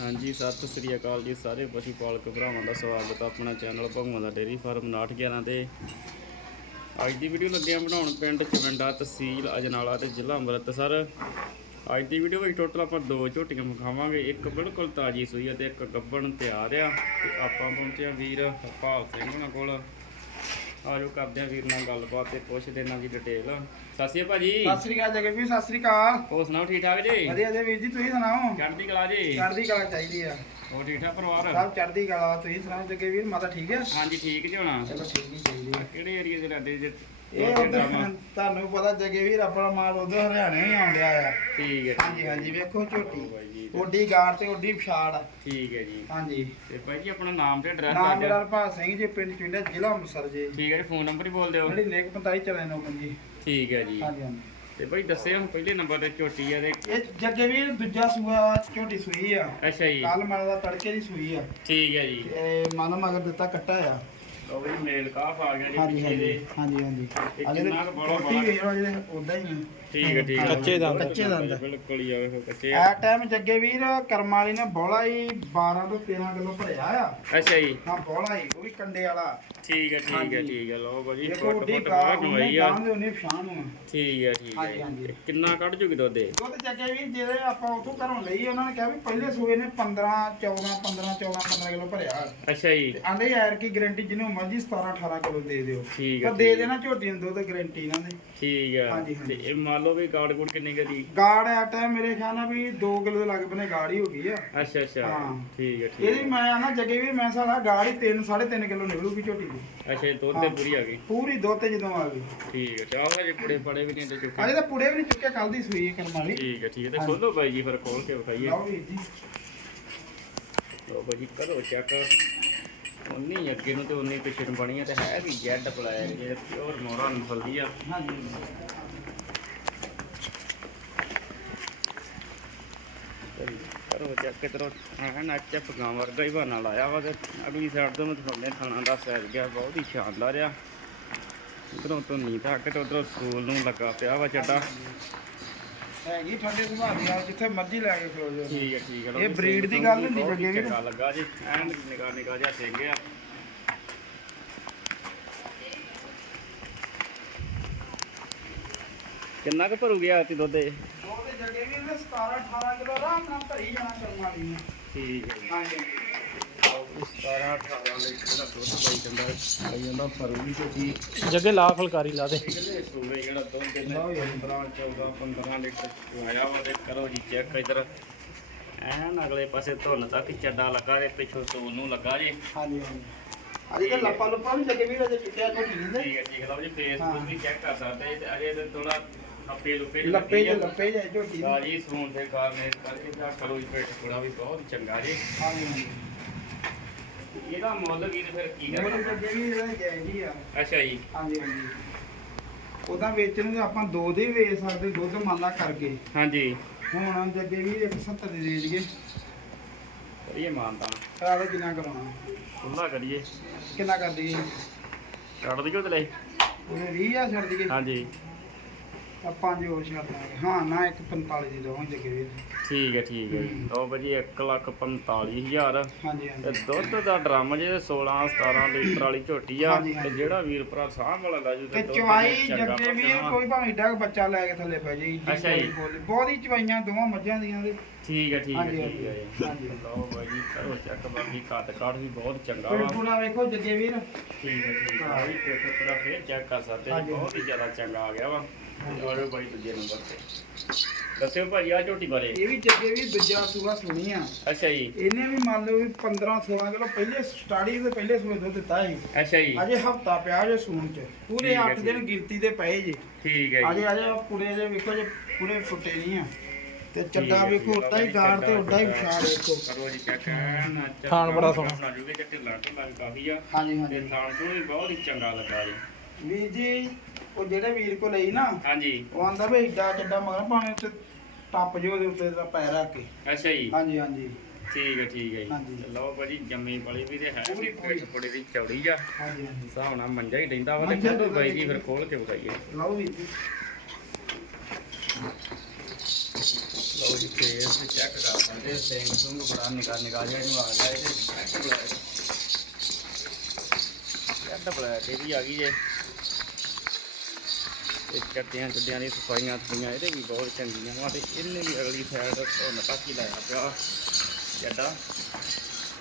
ਹਾਂਜੀ, ਸਤਿ ਸ੍ਰੀ ਅਕਾਲ ਜੀ ਸਾਰੇ ਪਸ਼ੂ ਪਾਲਕ ਭਰਾਵਾਂ ਦਾ ਸਵਾਗਤ ਹੈ ਆਪਣਾ ਚੈਨਲ ਭਗਵਾਨ ਦਾ ਡੇਰੀ ਫਾਰਮ 911 ਤੇ। ਅੱਜ ਦੀ ਵੀਡੀਓ ਲੱਗਿਆ ਬਣਾਉਣ ਪਿੰਡ ਚਵੰਡਾ ਤਹਿਸੀਲ ਅਜਨਾਲਾ ਤੇ ਜ਼ਿਲ੍ਹਾ ਅੰਮ੍ਰਿਤਸਰ। ਅੱਜ ਦੀ ਵੀਡੀਓ ਵਿੱਚ ਟੋਟਲ ਆਪਾਂ ਦੋ ਝੋਟੀਆਂ ਵਿਖਾਵਾਂਗੇ, ਇੱਕ ਬਿਲਕੁਲ ਤਾਜੀ ਸੂਈ ਹੈ ਤੇ ਇੱਕ ਗੱਬਣ ਤਿਆਰ ਆ ਤੇ ਆਪਾਂ ਪਹੁੰਚੇ ਆ ਵੀਰ ਹਰਪਾਲ ਸਿੰਘ ਉਹਨਾਂ ਕੋਲ। ਆਜੋ ਕਰਦੇ ਆ ਵੀਰ ਨਾਲ ਗੱਲਬਾਤ ਤੇ ਪੁੱਛਦੇ ਇਹਨਾਂ ਦੀ ਡਿਟੇਲ ਸਤਿ ਸ਼੍ਰੀ ਅਕਾਲ ਭਾਜੀ। ਸਤਿ ਸ੍ਰੀ ਅਕਾਲ ਜਗੇ ਵੀ ਸਤਿ ਸ੍ਰੀ ਅਕਾਲ। ਹੋਰ ਸੁਣਾਓ ਠੀਕ ਠਾਕ ਜੀ? ਵਧੀਆ ਵਧੀਆ ਵੀਰ ਜੀ ਤੁਸੀਂ ਸੁਣਾਓ? ਚੜ੍ਹਦੀ ਕਲਾ ਜੀ? ਚੜ੍ਹਦੀ ਕਲਾ ਚਾਹੀਦੀ ਆ। ਹੋਰ ਠੀਕ ਠਾਕ ਪਰਿਵਾਰ? ਸਭ ਚੜ੍ਹਦੀ ਕਲਾ ਤੁਸੀਂ ਸੁਣਾਓ ਜਗੇ ਵੀਰ ਮਾਤਾ ਠੀਕ ਹੈ ਹਾਂਜੀ ਠੀਕ ਜੀ ਹੋਣਾ। ਚਲੋ ਠੀਕ ਹੀ ਚਾਹੀਦੀ ਆ ਕਿਹੜੇ ਏਰੀਆ ਦੇ ਰਹਿੰਦੇ ਜੇ? ਇਹ ਉੱਧਰ ਤੁਹਾਨੂੰ ਪਤਾ ਜਗੇ ਵੀਰ ਆਪਣਾ ਮਾਲ ਉਧਰ ਹਰਿਆਣੇ ਹੀ ਆਉਂਦਿਆ ਆ। ਠੀਕ ਹੈ ਹਾਂਜੀ ਹਾਂਜੀ ਵੇਖੋ ਝੋਟੀ। ਬਾਈ ਓਡੀ ਗਾੜ ਤੇ ਓਡੀ ਪਛਾੜ। ਠੀਕ ਹੈ ਜੀ। ਹਾਂਜੀ। ਤੇ ਭਾਈ ਜੀ ਆਪਣਾ ਨਾਮ ਤੇ ਐਡਰੈਸ ਨਾਮ ਦੱਸ ਮੇਰਾ ਹਰਪਾਲ ਸਿੰਘ ਜੀ ਪਿੰਡ ਚੁੰਡਾ ਜ਼ਿਲ੍ਹਾ ਅੰਮ੍ਰਿਤਸਰ ਜੀ। ਠੀਕ ਹੈ ਜੀ ਫੋਨ ਨੰਬਰ ਹੀ ਬੋਲ ਦਿਓ। ਜਿਹੜੀ ਨੇਕ 45 ਚਲੇ ਨੋ ਜੀ। ਠੀਕ ਹੈ ਜੀ। ਹਾਂਜੀ ਹਾਂਜੀ। ਤੇ ਭਾਈ ਦੱਸਿਓ ਪਹਿਲੇ ਨੰਬਰ ਤੇ ਝੋਟੀ ਆ ਤੇ ਇਹ ਜੱਗੇ ਵੀਰ ਦੂਜਾ ਸੂਆ ਝੋਟੀ ਸੂਈ ਆ। ਅੱਛਾ ਜੀ। ਕੱਲ ਮਾਲ ਦਾ ਤੜਕੇ ਦੀ ਸੂਈ ਆ। ਠੀਕ ਹੈ ਜੀ। ਤੇ ਮਨ ਮਗਰ ਦਿੱਤਾ ਕੱਟਾ ਆ। ਲਓ ਵੀ ਮੇਲ ਕਾਫ ਆ ਗਿਆ ਜੀ ਹਾਂਜੀ ਹਾਂਜੀ। ਹਾਂਜੀ ਹਾਂਜੀ। ਇਹ ਕੁ ਬੜਾ ਬੜਾ? ਉਦਾਂ ਹੀ ਠੀਕ ਹੈ ਠੀਕ ਹੈ। ਕੱਚੇ ਦੰਦ। ਬਿਲਕੁਲ ਕੱਚੇ ਦੰਦ। ਬਿਲਕੁਲ ਹੀ ਆਵੇ ਕੱਚੇ ਐ ਟਾਈਮ ਜੱਗੇ ਵੀਰ ਕਰਮ ਵਾਲੀ ਨੇ ਬੋਲਾ ਹੀ 12 ਤੋਂ 13 ਕਿਲੋ ਭਰਿਆ ਆ। ਅੱਛਾ ਜੀ। ਹਾਂ ਬੋਲਾ ਹੀ ਉਹ ਵੀ ਕੰਡੇ ਵਾਲਾ। ਠੀਕ ਹੈ ਠੀਕ ਹੈ। ਠੀਕ ਹੈ ਲਓ ਦੇਖੋ ਫੁੱਟ ਫੁੱਟ ਬਾਹਰ ਕਮਾਈ ਆ। ਗਾਂ ਦੇ ਉਹਨੇ ਠੀਕ ਹੈ ਠੀਕ ਹੈ। ਕਿੰਨਾ ਕੱਢ ਜੂਗੀ ਦੁੱਧ ਇਹ? ਦੁੱਧ ਜੱਗੇ ਵੀਰ ਜਿਹੜੇ ਆਪਾਂ ਉਥੋਂ ਘਰੋਂ ਲਈ ਉਹਨਾਂ ਨੇ ਕਿਹਾ ਵੀ ਪਹਿਲੇ ਸੂਏ ਨੇ 15 14 15 14 15 ਕਿਲੋ ਭਰਿਆ। ਅੱਛਾ ਜੀ। ਆਂਦੇ ਯਾਰ ਕੀ ਗਾਰੰਟੀ ਜਿਹਨੂੰ ਮਰਜ਼ੀ 17 18 ਕਿਲੋ ਦੇ ਦਿਓ। ਠੀਕ ਹੈ ਪਰ ਦੇ। ਦੇਣਾ ਝੋਟੀ ਨੂੰ ਦੁੱਧ ਗਾਰੰਟੀ ਇਹਨਾਂ ਦੀ। ਠੀਕ ਹੈ। ਹਾਂਜੀ, ਤੇ ਹਾਂਜੀ। ਇਹ ਮੰਨ ਲਓ ਵੀ ਕਾਰਡ ਕੂਡ ਕਿੰਨੀ ਕਦੀ ਗਾੜ ਆ ਟਾਈਮ ਮੇਰੇ ਖਿਆਲ ਨਾਲ ਵੀ 2 ਕਿਲੋ ਦੇ ਲੱਗ ਬਨੇ ਗਾੜ ਹੀ ਹੋ ਗਈ ਆ। ਅੱਛਾ ਅੱਛਾ। ਹਾਂ। ਠੀਕ ਹੈ ਠੀਕ ਇਹਦੀ ਮੈਂ ਆਣਾ ਜੱਗੇ ਵੀਰ ਮੈਂ ਸਾਲਾ ਗਾੜ ਹੀ 3 3.5 ਕਿਲੋ ਨਿਕਲੂਗੀ ਝੋਟੀ ਦੀ। ਅੱਛਾ ਇਹ ਦੁੱਧ ਤੇ। ਪੂਰੀ ਆ ਗਈ? ਪੂਰੀ ਦੁੱਧ ਤੇ ਜਦੋਂ ਆ ਗਈ। ਠੀਕ ਹੈ ਚਾਹ ਹਜੇ ਪੁੜੇ ਪੜੇ ਵੀ ਨਹੀਂ ਤੇ ਚੁੱਕੇ। ਅਜੇ ਤਾਂ ਪੁੜੇ ਵੀ ਨਹੀਂ ਚੁੱਕਿਆ ਕੱਲ ਦੀ ਸੂਈ ਹੈ ਕਰਮ ਵਾਲੀ। ਠੀਕ ਹੈ ਠੀਕ ਹੈ ਤੇ। ਖੋਲੋ ਬਾਈ ਜੀ ਫਿਰ ਖੋਲ ਕੇ ਵਿਖਾਈਏ। ਲਓ ਵੀਰ ਜੀ। ਲਓ ਬਾਈ ਜੀ ਕਰੋ ਚੈੱਕ ਉਨੀ ਅੱਗੇ ਨੂੰ ਤੇ ਉਨੀ ਪਿੱਛੇ ਨੂੰ ਬਣੀ ਹੈ ਤੇ ਹੈ ਵੀ ਜੈਡ ਬਲੈਕ ਜੇ ਪਿਓਰ ਮੋਰਾ ਨਸਲ ਦੀ ਆ। ਹਾਂਜੀ ਤੇ ਕਰੋ ਚੈੱਕ ਕਿਧਰੋਂ ਐ ਨੱਚ ਪਗਾਂ ਵਰਗਾ ਹੀ ਬਹਾਨਾ ਲਾਇਆ ਵਾ ਤੇ ਅਗਲੀ ਸਾਈਡ ਤੋਂ ਮੈਂ ਤੁਹਾਨੂੰ ਥਾਣਾ ਦਾ ਸਾਈਜ਼ ਗਿਆ ਬਹੁਤ ਹੀ ਸ਼ਾਨਦਾਰ ਆ ਇਧਰੋਂ ਤੋਂ ਨੀ ਤੱਕ ਤੇ ਉਧਰੋਂ ਸਕੂਲ ਨੂੰ ਲੱਗਾ ਪਿਆ ਵਾ ਚੱਡਾ ਹੈਗੀ ਠੰਡੇ ਸੁਭਾਅ ਦੀ ਆ ਜਿੱਥੇ ਮਰਜ਼ੀ ਲੈ ਕੇ ਖਲੋ ਜਾਓ ਠੀਕ ਹੈ ਠੀਕ ਹੈ ਇਹ breed ਦੀ ਗੱਲ ਹੁੰਦੀ ਬਹੁਤ ਹੀ ਲੱਗੇ ਵੀ। ਚੰਗਾ ਲੱਗਾ ਜੀ ਐਨ ਨਿਕਾ ਨਿਕਾ ਜਿਹਾ ਸਿੰਘ ਆ ਕਿੰਨਾ ਕੁ ਭਰੂ ਗਿਆ ਤੀ ਦੁੱਧ ਇਹ? ਦੋ ਤੇ ਜੱਗੇ ਵੀਰ ਨੇ 17 18 ਕਿਲੋ ਆਰਾਮ ਨਾਲ ਭਰੀ ਜਾਣਾ ਕਰਮ ਵਾਲੀ ਨੇ। ਠੀਕ ਹੈ ਜੀ। ਹਾਂਜੀ। 17 18 ਲੀਟਰ ਦਾ ਦੁੱਧ ਪਾਈ ਜਾਂਦਾ ਪਾਈ ਜਾਂਦਾ ਫਰੂਗੀ ਤੇ ਜੀ। ਜੱਗੇ ਲਾ ਫਲਕਾਰੀ ਲਾ ਦੇ। ਕਿਹਦੇ ਸੂਏ ਜਿਹੜਾ ਦੁੱਧ ਦੇ ਲਓ ਜੀ। 15 14 15 ਲੀਟਰ ਆਇਆ ਵਾ ਤੇ ਕਰੋ ਜੀ ਚੈੱਕ ਇਧਰ। ਐਨ ਅਗਲੇ ਪਾਸੇ ਧੁੰਨ ਤੱਕ ਚੱਡਾ ਲੱਗਾ ਤੇ ਪਿੱਛੋਂ ਸੂਲ ਨੂੰ ਲੱਗਾ ਜੀ। ਹਾਂਜੀ ਹਾਂਜੀ। ਅਜੇ ਤਾਂ ਲੱਪਾ ਲੁੱਪਾ ਵੀ ਜੱਗੇ ਵੀਰ ਅਜੇ ਚੁੱਕਿਆ ਕੋਈ ਨਹੀਂ। ਦੇ ਠੀਕ ਹੈ ਠੀਕ ਹੈ ਲਓ ਜੀ। ਵੀ ਚੈੱਕ ਕਰ ਸਕਦੇ ਤੇ ਅਜੇ ਤੇ ਥੋੜਾ ਲੱਪੇ ਲੁਪੇ ਜਿਹੇ ਲੱਪੇ ਲੱਗੀ ਜੇ ਆ। ਲੱਪੇ ਜੇ ਝੋਟੀ ਦੀ। ਤਾਜੀ ਸੂਣ ਦੇ ਕਾਰਨ ਇਸ ਕਰਕੇ ਦਾ ਕਰੋ ਜੀ ਪੇਟ ਥੋੜਾ ਵੀ ਬਹੁਤ ਚੰਗਾ ਜੀ। ਹਾਂਜੀ ਇਹਦਾ ਮੁੱਲ ਵੀ ਤੇ ਫਿਰ ਕੀ ਮੇਰੇ ਕਰਨਾ? ਜੱਗੇ ਵੀਰ ਇਹਦਾ ਜਾਇਜ਼ ਹੀ ਆ। ਅੱਛਾ ਜੀ। ਹਾਂਜੀ ਹਾਂਜੀ। ਉਹਦਾ ਵੇਚਣ ਨੂੰ ਤਾਂ ਆਪਾਂ ਦੋ ਦੇ ਹੀ ਵੇਚ ਸਕਦੇ ਦੁੱਧ ਮੰਨ ਲਾ ਕਰਕੇ। ਹਾਂਜੀ। ਹੁਣ ਜੱਗੇ ਵੀਰ 170 ਦੇ ਦੇ ਦਈਏ। ਕਰੀਏ ਮਾਨਤਾ ਕਰਾ ਲਓ ਕਿੰਨਾ ਕਰਾਉਣਾ। ਖੁੱਲਾ ਕਰੀਏ। ਕਿੰਨਾ ਕਰ ਦਈਏ? ਛੱਡ ਦਿਓ ਤੇ ਲੈ। ਉਹਨੇ 20000 ਛੱਡ ਦਈਏ। ਹਾਂਜੀ। ਆ ਪੰਜ ਹੋਰ ਛੱਡ ਦਾਂਗੇ ਹਾਂ ਨਾ 145 ਦੀ ਦੋਵਾਂ ਜੱਗੇ ਵੀਰ ਠੀਕ ਹੈ ਠੀਕ ਹੈ ਜੀ। ਲਓ ਭਾਜੀ 1 ਲੱਖ 45000 ਹਾਂਜੀ ਤੇ ਹਾਂਜੀ ਦੁੱਧ ਦਾ ਡਰਮ ਜੇ 16 17 ਲੀਟਰ ਵਾਲੀ ਝੋਟੀ ਆ। ਹਾਂਜੀ, ਤੇ ਹਾਂਜੀ। ਜਿਹੜਾ ਵੀਰ ਭਰਾ ਸਾਂਭ ਵਾਲਾ ਲਾਜੂ ਤੇ ਦੁੱਧ ਚਵਾਈ ਚੰਗਾ ਜੱਗੇ ਪੱਕਣਾ। ਕੋਈ ਭਾਵੇਂ ਏਡਾ ਕੁ ਬੱਚਾ ਲੈ ਕੇ ਥੱਲੇ ਪੈ ਜਾਈ ਅੱਛਾ ਜੀ। ਬਹੁਤ ਹੀ ਚਵਾਈਆਂ ਦੋਵਾਂ ਮੱਝਾਂ ਦੀਆਂ ਦੇ ਠੀਕ ਹੈ ਠੀਕ ਹੈ ਹਾਂਜੀ, ਠੀਕ ਹੈ ਜੀ। ਹਾਂਜੀ। ਲਓ ਭਾਈ ਜੀ ਕਰੋ ਚੈੱਕ ਬਾਕੀ ਕੱਟ ਕਾਠ ਵੀ ਬਹੁਤ ਚੰਗਾ ਵਾ। ਪੂਰਾ ਵੇਖੋ ਜੱਗੇ ਵੀਰ। ਠੀਕ ਹੈ ਠੀਕ ਹੈ। ਆ ਵੀ ਪੇਟ ਪੂਰਾ ਫੇਰ ਚੈੱਕ ਕਰ ਸਕਦੇ ਜੀ ਹਾਂਜੀ। ਬਹੁਤ ਹੀ ਜ਼ਿਆਦਾ ਚੰਗਾ ਆ ਗਿਆ ਵਾ। ਆਜੋ ਭਾਈ ਦੂਜੇ ਨੰਬਰ ਤੇ। ਦੱਸਿਓ ਭਾਜੀ ਆ ਝੋਟੀ ਬਾਰੇ। ਇਹ ਵੀ ਜੱਗੇ ਵੀਰ ਦੂਜਾ ਸੂਆ ਸੁਣੀ ਆ। ਅੱਛਾ ਜੀ। ਇਹਨੇ ਵੀ ਮੰਨ ਲਓ ਵੀ 15 16 ਕਿਲੋ ਪਹਿਲੇ ਸਟਾਰਟਿੰਗ ਦੇ ਪਹਿਲੇ ਸੂਏ ਦੁੱਧ ਦਿੱਤਾ ਸੀ। ਅੱਛਾ ਜੀ। ਅਜੇ ਹਫਤਾ ਪਿਆ ਜੇ ਸੂਣ ਚ। ਪੂਰੇ ਠੀਕ ਹੈ, 8 ਦਿਨ ਗਿਣਤੀ ਦੇ ਪਏ ਜੇ। ਠੀਕ ਹੈ ਜੀ। ਅਜੇ ਅਜੇ ਪੂਰੇ ਜੇ ਵੇਖੋ ਜੇ ਪੂਰੇ ਫੁੱਟੇ ਨਹੀਂ ਆ। ਤੇ ਚੱਡਾ ਵੇਖੋ ਉੱਡਾ ਹੀ ਗਾੜ ਤੇ ਉੱਡਾ ਹੀ। ਵਿਛਾੜ ਵੇਖੋ। ਕਰੋ ਜੀ ਚੈੱਕ। ਥਾਣ ਬੜਾ ਸੋਹਣਾ। ਬਣਾ ਜੂਗੇ ਢਿੱਲਾ ਢਿੱਲਾ ਵੀ ਕਾਫੀ ਆ। ਹਾਂਜੀ ਤੇ ਹਾਂਜੀ ਥਾਣ ਤੋਂ ਵੀ ਬਹੁਤ ਹੀ ਚੰਗਾ ਲੱਗਾ ਜੀ। ਵੀਰ ਜੀ ਉਹ ਜਿਹੜੇ ਵੀਰ ਕੋ ਲਈ ਨਾ ਹਾਂਜੀ। ਉਹ ਆਂਦਾ ਵੀ ਏਡਾ ਚੱਡਾ ਮਗਰ ਭਾਵੇਂ ਉੱਤੇ ਟੱਪ ਜੋ ਉਹਦੇ ਉੱਤੇ ਦਾ ਪੈਰ ਰੱਖ ਕੇ। ਅੱਛਾ ਜੀ। ਹਾਂਜੀ ਹਾਂਜੀ। ਠੀਕ ਹੈ ਠੀਕ ਹੈ ਜੀ। ਹਾਂਜੀ। ਤੇ ਲਓ ਭਾਜੀ ਜੰਮੀ ਵਾਲੀ ਵੀ ਤੇ ਹੈ ਪੂਰੀ, ਪੂਰੀ ਪੂਰੀ। ਬੜੀ ਦੀ ਚੌੜੀ ਆ। ਹਾਂਜੀ ਹਾਂਜੀ। ਨਾਲ ਮੰਜਾ ਹੀ ਰਹਿੰਦਾ ਵਾ ਤੇ ਮੰਜਾ ਤੇ ਬਾਈ ਜੀ ਫਿਰ ਖੋਲ ਕੇ ਵਿਖਾਈਏ। ਲਓ ਵੀਰ ਜੀ। ਲਓ ਜੀ ਫੇਸ ਤੇ ਚੈੱਕ ਕਰ ਸਕਦੇ ਸਿੰਘ ਸੁੰਗ ਬੜਾ ਨਿਕਾ ਨਿਕਾ ਜਿਹਾ ਨੂੰ ਆ ਗਿਆ ਇਹ ਤੇ ਜੱਟ ਬਲੈਕ ਇਹ ਵੀ ਆ ਗਈ ਜੇ। ਤੇ ਚੱਟਿਆਂ ਚੱਡਿਆਂ ਦੀ ਸਫਾਈਆਂ ਸਫਾਈਆਂ ਇਹਦੇ ਵੀ ਬਹੁਤ ਚੰਗੀਆਂ ਵਾ ਤੇ ਇਹਨੇ ਵੀ ਅਗਲੀ ਸਾਈਡ ਤੋਂ ਨਟਾਕੀ ਲਾਇਆ ਪਿਆ ਜੱਡਾ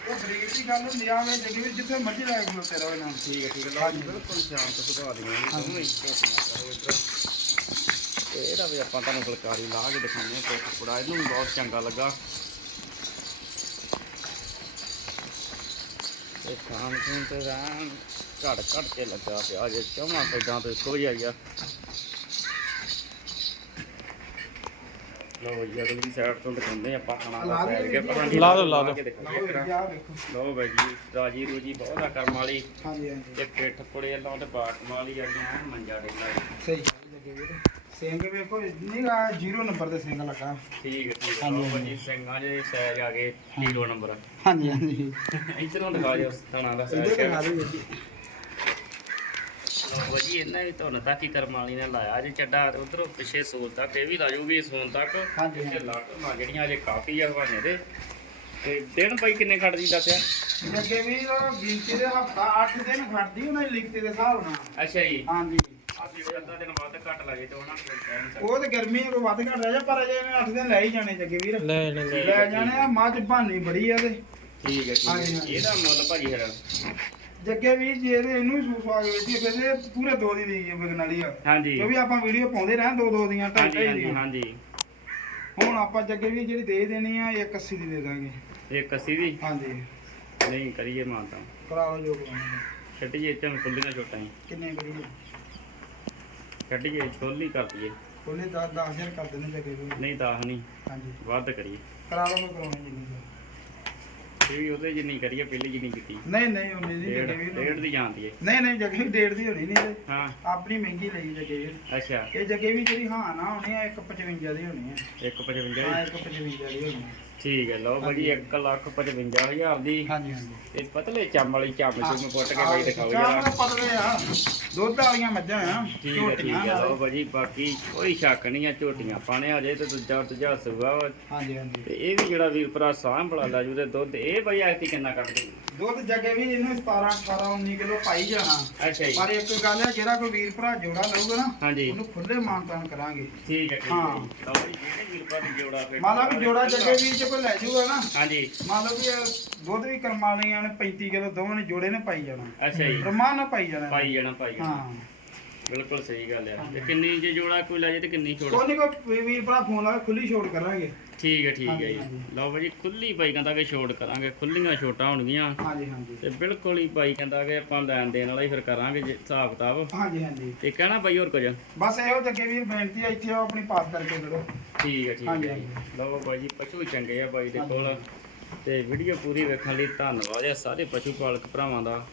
ਉਹ ਬਰੀਕ ਦੀ ਗੱਲ ਹੁੰਦੀ ਆ ਵੇ ਜਿੱਥੇ ਮਰਜ਼ੀ ਲੈ ਕੇ ਖਲੋਤੇ ਰਹੋ ਇਹਨਾਂ ਨੂੰ। ਠੀਕ ਹੈ ਠੀਕ ਹੈ ਲਓ ਜੀ ਬਿਲਕੁਲ ਸ਼ਾਂਤ ਸੁਭਾਅ ਦੀਆਂ ਨੇ ਦੋਵੇਂ ਹੀ ਕਰੋ ਇੱਧਰ। ਤੇ ਇਹਦਾ ਵੀ ਆਪਾਂ ਤੁਹਾਨੂੰ ਫੁਲਕਾਰੀ ਲਾ ਕੇ ਦਿਖਾਉਂਦੇ ਹਾਂ ਤੇ ਟੁਕੜਾ ਇਹਨੂੰ ਵੀ ਬਹੁਤ ਚੰਗਾ ਲੱਗਾ। ਤੇ ਖਾਣ ਪੀਣ ਤੇ ਰਹਿਣ ਘੜ ਘੜ ਕੇ ਲੱਗਾ ਪਿਆ ਜੇ ਚੌਵਾਂ ਪੈਦਾਂ ਤੋਂ ਇੱਕੋ ਹੀ ਆਈ ਆ। ਲਓ ਜੀ ਅਗਲੀ ਸਾਈਡ ਤੋਂ ਦਿਖਾਉਂਦੇ ਆਪਾਂ ਖਾਣਾ ਲਾ ਦਾ ਬੈਠ ਕੇ ਜੀ। ਪਰਾਂਠੀ ਲਾ ਦਿਓ, ਲਾ ਦਿਓ। ਲਓ ਬਾਈ ਜੀ ਰਾਜੀ ਰੂਜੀ ਬਹੁਤ ਆ ਕਰਮ ਵਾਲੀ। ਹਾਂਜੀ ਹਾਂਜੀ। ਤੇ ਪਿੱਠ ਪੁੜੇ ਵੱਲੋਂ ਤੇ ਬਾਟ ਵਾਲੀ ਆ ਗਿਆ ਮੰਜਾ ਡੇਲਾ ਸਹੀ ਸਿੰਘ ਵੇਖੋ ਨੀਗਾ 0 ਨੰਬਰ ਦੇ ਸਿੰਘ ਲੱਗਾ। ਠੀਕ ਹੈ ਠੀਕ ਹੈ। ਹਾਂਜੀ, ਲਓ ਬਾਈ ਜੀ ਸਿੰਘਾਂ ਦੇ ਸਾਈਜ਼ ਆ ਗਏ 0 ਨੰਬਰ ਹਾਂਜੀ ਹਾਂਜੀ। ਇਧਰੋਂ ਦਿਖਾ ਦਿਓ ਥਣਾ ਦਾ ਸਾਈਜ਼ ਤੇ ਖਾ ਵੀਰ ਜੀ ਜੀ ਇਹਨਾਂ ਵੀ ਤੁਹਾਨੂੰ ਤੱਕ ਹੀ ਕਰਮ ਵਾਲੀ ਨੇ ਲਾਇਆ। ਜੇ ਚੱਡਾ ਉਧਰੋਂ ਪਿੱਛੇ ਸੋਲ ਤੱਕ ਇਹ ਵੀ ਲਾ ਜੂਗੀ ਸੋਨ ਤੱਕ। ਹਾਂਜੀ, ਇੱਥੇ। ਲੱਟ ਜਿਹੜੀਆਂ ਅਜੇ ਕਾਫੀ ਆ ਹਵਾਨੇ ਦੇ। ਤੇ ਦਿਨ ਬਾਈ ਕਿੰਨੇ ਖੜਦੀ ਦੱਸਿਆ ਅੱਗੇ ਵੀ ਉਹ ਗਿਣਤੀ ਦੇ ਹਫਤਾ 8 ਦਿਨ ਖੜਦੀ ਉਹਨਾਂ ਦੀ ਲਿਖਤੀ ਦੇ ਹਿਸਾਬ ਨਾਲ। ਅੱਛਾ ਜੀ। ਹਾਂਜੀ। ਜੇ ਅੱਧਾ ਦਿਨ ਵੱਧ ਘੱਟ ਲੱਗੇ ਤੇ ਉਹਨਾਂ ਨੂੰ ਉਹ ਤੇ ਗਰਮੀ ਕੋ ਵੱਧ ਘੱਟ ਰਹਿ ਜਾ ਪਰ ਅਜੇ ਇਹਨੇ 8 ਦਿਨ ਲੈ ਹੀ ਜਾਣੇ ਜੱਗੇ ਵੀਰ। ਲੈ ਲੈ ਲੈ ਲੈ ਜਾਣੇ। ਆ ਮੱਝ ਭਾਨੀ ਬੜੀ ਆ ਤੇ। ਠੀਕ ਹੈ ਠੀਕ ਹਾਂਜੀ, ਹੈ ਹਾਂਜੀ। ਇਹਦਾ ਮੁੱਲ ਭਾਜੀ ਫਿਰ ਜੱਗੇ ਵੀਰ ਜੇ ਇਹਦੇ ਇਹਨੂੰ ਵੀ ਸੂਸ ਆ ਗਏ ਜੀ ਫਿਰ ਇਹ ਪੂਰੇ ਦੋ ਦੀ ਦੀ ਵਿਕਣ ਵਾਲੀ ਆ। ਹਾਂਜੀ। ਕਿਉਂਕਿ ਆਪਾਂ ਵੀਡੀਓ ਪਾਉਂਦੇ ਰਹੇ ਦੋ ਦੋ ਦੀਆਂ ਢਾਈ ਹਾਂਜੀ ਢਾਈ ਹਾਂਜੀ ਦੀਆਂ। ਹਾਂਜੀ। ਹੁਣ ਆਪਾਂ ਜੱਗੇ ਵੀ ਜਿਹੜੀ ਦੇ ਦੇਣੀ ਆ 180 ਦੀ ਦੇ ਦਾਂਗੇ। ਇੱਕ ਅਸੀਂ ਵੀ ਹਾਂਜੀ। ਨਹੀਂ ਕਰੀਏ ਮਾਨਤਾ ਕਰਾ ਲਓ ਜੋ ਕਰਾਉਣਾ। ਛੱਡੀਏ ਇੱਥੇ ਖੁੱਲੀਆਂ ਛੋਟਾਂ ਹੀ। ਕਿੰਨੇ ਕਰੀਏ? ਛੱਡੀਏ ਛੋਲੀ ਕਰ ਦਈਏ। ਕੋਲੇ 10 10000 ਕਰ ਦੇਣੇ ਜੱਗੇ ਵੀ ਨਹੀਂ ਤਾਂ ਨਹੀਂ। ਹਾਂਜੀ। ਵੱਧ ਕਰੀਏ। ਕਰਾ ਲਓ ਮੈਂ ਕਰਾਉਣੀ ਕੁ। ਇਹ ਵੀ ਉਹਦੇ ਜਿੰਨੀ ਕਰੀਏ ਪਹਿਲੀ ਜਿੰਨੀ ਕੀਤੀ। ਨਹੀਂ ਨਹੀਂ ਉਹ ਨਹੀਂ ਡੇਢ ਜੱਗੇ ਵੀਰ ਡੇਢ ਦੀ ਜਾਂਦੀ ਏ। ਨਹੀਂ ਨਹੀਂ ਜੱਗੇ ਵੀ ਡੇਢ ਦੀ ਹੋਣੀ ਨਹੀਂ ਤੇ ਹਾਂ। ਆਪਣੀ ਮਹਿੰਗੀ ਲਈ ਜੱਗੇ ਅੱਛਾ। ਇਹ ਜੱਗੇ ਵੀ ਜਿਹੜੀ ਹਾਂ ਨਾ ਹੋਣੀ ਆ 155 ਦੀ ਹੋਣੀ ਆ। 155 ਹਾਂ 155 ਦੀ ਹੋਣੀ ਆ। ਠੀਕ ਹੈ ਲਓ ਭਾਜੀ 1 ਲੱਖ 55000 ਦੀ। ਹਾਂਜੀ ਹਾਂਜੀ। ਤੇ ਪਤਲੇ ਚੰਮ ਵਾਲੀ ਚੰਮ ਚੁੰਮ ਪੁੱਟ ਕੇ ਬਾਈ ਦਿਖਾਓ ਜਰਾ। ਪਤਲੇ ਆ। ਦੁੱਧ ਵਾਲੀਆਂ ਮੱਝਾਂ ਆ ਹੈ ਲਓ ਭਾਜੀ ਬਾਕੀ ਕੋਈ ਸ਼ੱਕ ਨਹੀਂ ਆ ਝੋਟੀਆਂ ਪਾਣੇ ਆ ਜੇ ਤੇ ਦੂਜਾ ਤੀਜਾ ਸੁਗਾ ਹਾਂਜੀ ਹਾਂਜੀ। ਤੇ ਇਹ ਵੀ ਜਿਹੜਾ ਵੀਰ ਭਰਾ ਸਾਂਭ ਬੜਾ ਲੈ ਜੂ ਤੇ ਦੁੱਧ ਇਹ ਬਈ ਐਤੀ ਕਿੰਨਾ ਕੱਢ ਦੇ ਦੁੱਧ ਜੱਗੇ ਵੀ ਇਹਨੂੰ 17 18 19 ਕਿਲੋ ਪਾਈ ਜਾਣਾ। ਅੱਛਾ ਜੀ। ਪਰ ਇੱਕ ਗੱਲ ਹੈ ਜਿਹੜਾ ਕੋਈ ਵੀਰ ਭਰਾ ਜੋੜਾ ਲਊਗਾ ਨਾ ਹਾਂਜੀ। ਉਹਨੂੰ ਖੁੱਲੇ ਮਾਨਤਾਨ ਕਰਾਂਗੇ। ਠੀਕ ਹੈ ਠੀਕ ਹੈ। ਹਾਂ। ਜੀ। ਲਓ ਜੀ ਜਿਹੜੇ ਵੀਰ ਭਰਾ ਦੀ ਜੋੜਾ ਫਿਰ ਮੰਨ ਲਾ ਵੀ ਜੋੜਾ ਜੱਗੇ ਵੀਰ ਜੇ ਕੋਈ ਲੈ ਜਾਊਗਾ ਨਾ ਹਾਂਜੀ। ਮੰਨ ਲਓ ਵੀ ਇਹ ਦੁੱਧ ਵੀ ਕਰਮਾ ਲਈਆਂ ਨੇ 35 ਕਿਲੋ ਦੋਵਾਂ ਨੇ ਜੋੜੇ ਨੇ ਪਾਈ ਜਾਣਾ। ਅੱਛਾ ਜੀ। ਰਮਾਨ ਨਾ ਪਾਈ ਜਾਣਾ। ਪਾਈ ਜਾਣਾ ਪਾਈ ਜਾਣਾ। ਹਾਂ। ਬਿਲਕੁਲ ਸਹੀ ਗੱਲ ਹੈ। ਤੇ ਕਿੰਨੀ ਜੇ ਜੋੜਾ ਕੋਈ ਲੈ ਜੇ ਤੇ ਕਿੰਨੀ ਛੋੜ? ਕੋਈ ਨਹੀਂ ਕੋਈ ਵੀਰ ਭਰਾ ਫੋਨ ਲਾ ਕੇ ਖੁੱਲੀ ਛੋੜ ਕਰਾਂਗੇ। ਠੀਕ ਹੈ ਠੀਕ ਹੈ ਹਾਂਜੀ, ਜੀ। ਹਾਂਜੀ। ਲਓ ਭਾਜੀ ਖੁੱਲੀ ਭਾਈ ਕਹਿੰਦਾ ਕਿ ਛੋੜ ਕਰਾਂਗੇ ਖੁੱਲੀਆਂ ਛੋਟਾਂ ਹੋਣਗੀਆਂ। ਹਾਂਜੀ ਹਾਂਜੀ। ਤੇ ਬਿਲਕੁਲ ਹੀ ਭਾਈ ਕਹਿੰਦਾ ਕਿ ਆਪਾਂ ਲੈਣ ਦੇਣ ਵਾਲਾ ਹੀ ਫਿਰ ਕਰਾਂਗੇ ਜੇ ਹਿਸਾਬ ਕਿਤਾਬ। ਹਾਂਜੀ ਹਾਂਜੀ। ਤੇ ਕਹਿਣਾ ਭਾਈ ਹੋਰ ਕੁਝ? ਬਸ ਇਹੋ ਜੱਗੇ ਵੀਰ ਬੇਨਤੀ ਆ ਇੱਥੇ ਆਓ ਆਪਣੀ ਪਾਸ ਕਰਕੇ ਖੜੋ ਠੀਕ ਹੈ ਠੀਕ ਹਾਂਜੀ, ਹੈ। ਲਓ ਭਾਈ ਜੀ ਪਸ਼ੂ ਚੰਗੇ ਆ ਬਾਈ ਦੇ। ਕੋਲ। ਤੇ ਵੀਡੀਓ ਪੂਰੀ ਵੇਖਣ ਲਈ ਧੰਨਵਾਦ ਹੈ ਸਾਰੇ ਪਸ਼ੂ ਪਾਲਕ ਭਰਾਵਾਂ ਦਾ।